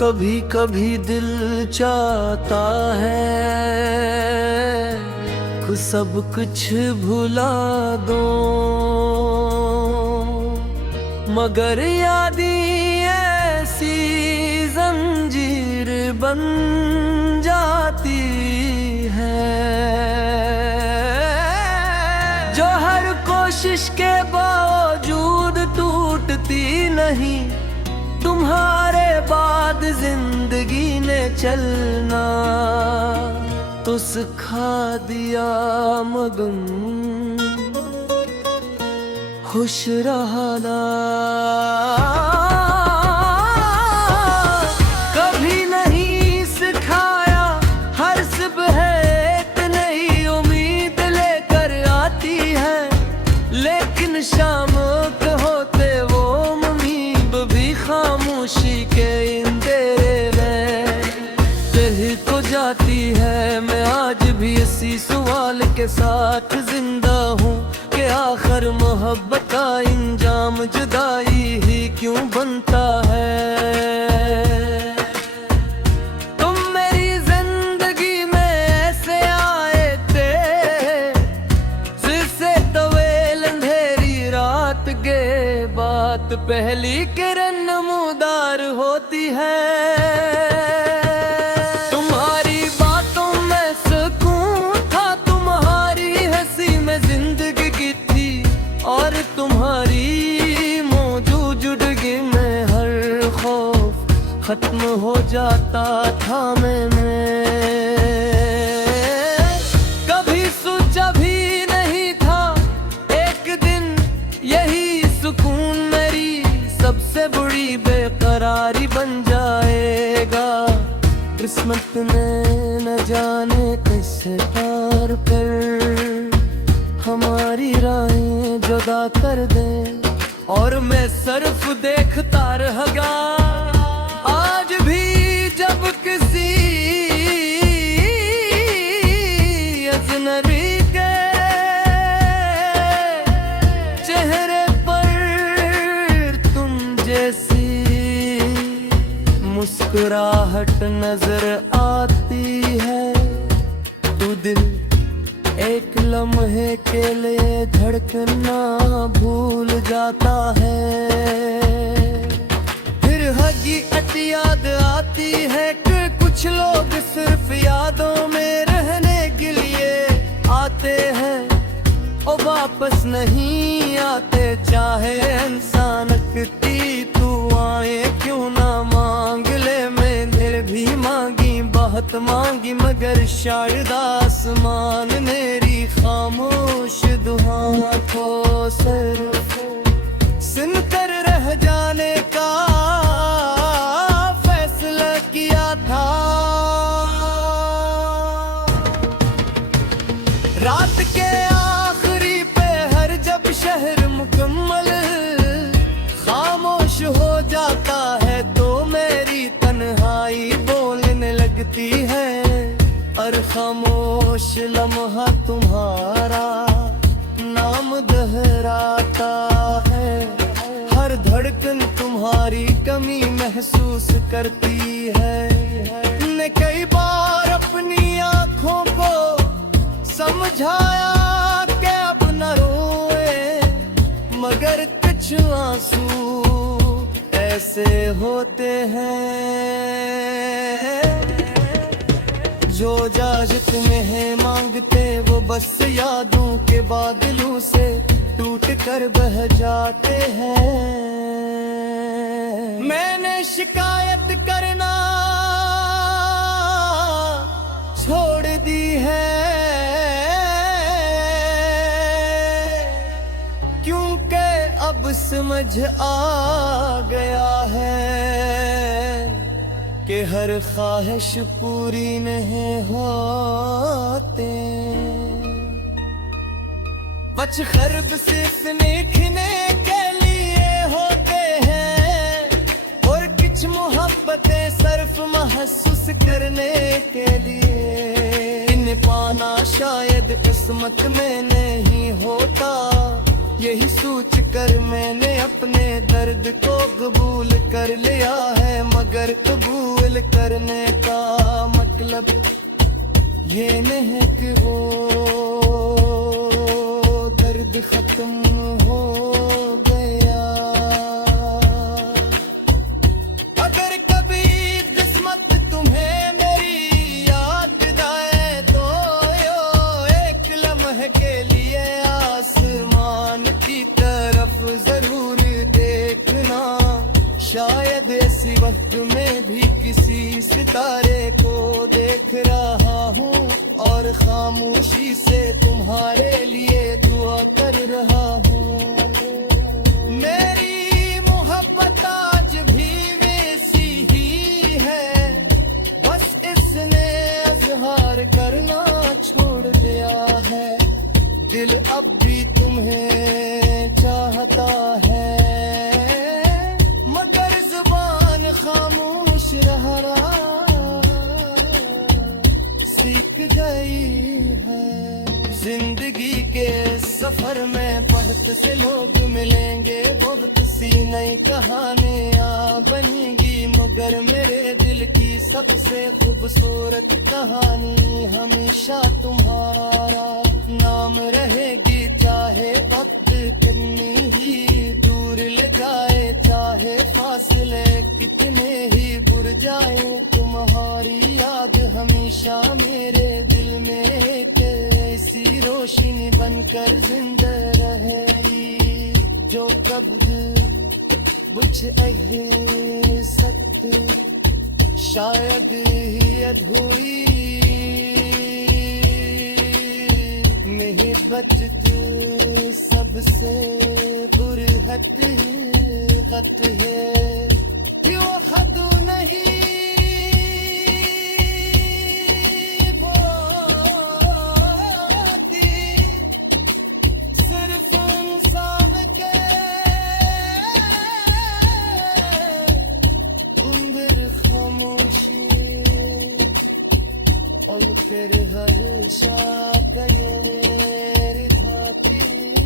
कभी कभी दिल चाहता है सब कुछ भुला दो, मगर यादें ऐसी जंजीर बन जाती है जो हर कोशिश के बावजूद टूटती नहीं। तुम्हारे बाद जिंदगी ने चलना तो सिखा दिया, मगन खुश रहना। कभी नहीं सिखाया हर सुबह एक नई उम्मीद लेकर आती है, लेकिन शाम को होते वो मुनीब भी खामोशी के अंधेरे में रह तो जाती है। मैं आज भी इसी सवाल के साथ जिंदा हूँ कि आखिर मोहब्बत का इंजाम जुदाई ही क्यों बनता है। तुम मेरी जिंदगी में ऐसे आए थे जिससे तवेल अंधेरी रात के बात पहली किरण नमूदार होती है। खत्म हो जाता था मैं कभी सोचा भी नहीं था एक दिन यही सुकून मेरी सबसे बड़ी बेकरारी बन जाएगा। किस्मत ने न जाने किस तार पर हमारी राहें जुदा कर दे, और मैं सिर्फ देखता रहगा। आज भी जब किसी अजनबी के चेहरे पर तुम जैसी मुस्कुराहट नजर आती है, तो दिल एक लम्हे के लिए धड़कना भूल जाता है। याद आती है कि कुछ लोग सिर्फ यादों में रहने के लिए आते हैं और वापस नहीं आते। चाहे इंसान कितनी तू आए क्यों ना मांग ले, मैं दिल भी मांगी बहुत मांगी, मगर शायद आसमान मेरी खामोश दुआ को सिर्फ सुनकर रह जाने का रात के आखिरी पहर जब शहर मुकम्मल खामोश हो जाता है, तो मेरी तन्हाई बोलने लगती है। और खामोश लम्हा तुम्हारा नाम दोहराता है, हर धड़कन तुम्हारी कमी महसूस करती है। ने कई बार अपनी आँखों को समझाया कि अब न रोए, मगर कुछ आंसू ऐसे होते हैं जो इजाजत में है मांगते वो बस यादों के बादलों से टूट कर बह जाते हैं। मैंने शिकायत करना छोड़ दी है, अब समझ आ गया है कि हर ख्वाहिश पूरी नहीं होते। बच खरब सिर्फ देखने के लिए होते हैं, और कुछ मोहब्बतें सिर्फ महसूस करने के लिए। इन्हें पाना शायद किस्मत में नहीं होता, यही सोच कर मैंने अपने दर्द को कबूल कर लिया है, मगर कबूल करने का मतलब ये नहीं कि वो दर्द खत्म हो गया। अगर कभी किस्मत तुम्हें मेरी याद आए तो यो एक लम्हे के लिए आसमान की तरफ जरूर देखना। शायद इसी वक्त में भी किसी सितारे को देख रहा हूँ और खामोशी से तुम्हारे लिए दुआ कर रहा हूँ। मेरी मोहब्बत आज भी वैसी ही है, बस इसने इजहार करना छोड़ दिया है। दिल अब भी तुम्हें चाहता है, मगर जुबान खामोश रहा सीख गई है। जिंदगी के सफर में बहुत से लोग मिलेंगे, बहुत सी नई कहानियां बनेंगी, मगर मेरे दिल की सबसे खूबसूरत कहानी हमेशा तुम्हारा नाम रहेगी। चाहे वक्त कितनी ही दूर ले जाए, चाहे फासले कितने ही बुर जाए, तुम्हारी याद हमेशा मेरे दिल में एक ऐसी रोशनी बनकर जिंदा रहेगी, जो कभी बुझ सकते शायद ही अधूरी नहीं बचती। सबसे बुरी हकीकत है क्यों खद नहीं बोती, सिर्फ इंसान के अंदर खामोशी और फिर हर शाख ये धाती।